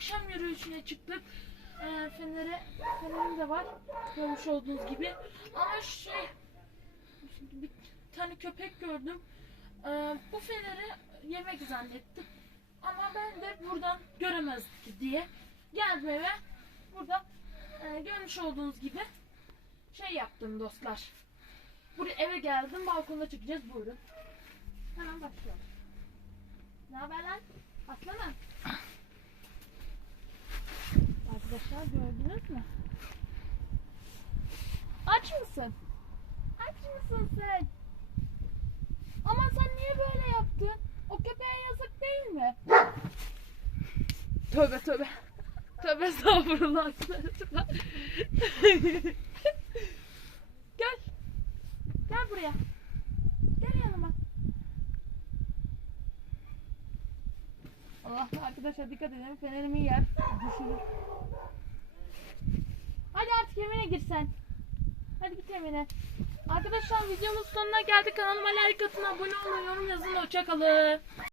akşam yürüyüşüne çıktık. Ee, fenere, fenerim de var. Görmüş olduğunuz gibi. Ama şey bir tane köpek gördüm. Ee, bu feneri yemek zannettim. Ama ben de buradan göremez diye geldim eve. Burada e, görmüş olduğunuz gibi şey yaptım dostlar. Buraya eve geldim. Balkonda çıkacağız. Buyurun. Hemen başlıyoruz. Ne haber lan? Aslanım. Arkadaşlar gördünüz mü? Aç mısın? Aç mısın sen? Ama sen niye böyle yaptın? O köpeğe yazık değil mi? Tövbe tövbe. Tövbe estağfurullah. Gel. Gel buraya. Gel yanıma. Allah arkadaşlar dikkat edin. Fenerimi yer. Düşürür. Gir sen. Hadi git evine. Arkadaşlar videomuz sonuna geldik. Kanalıma like atın, abone olun, yorum yazın. Hoşçakalın.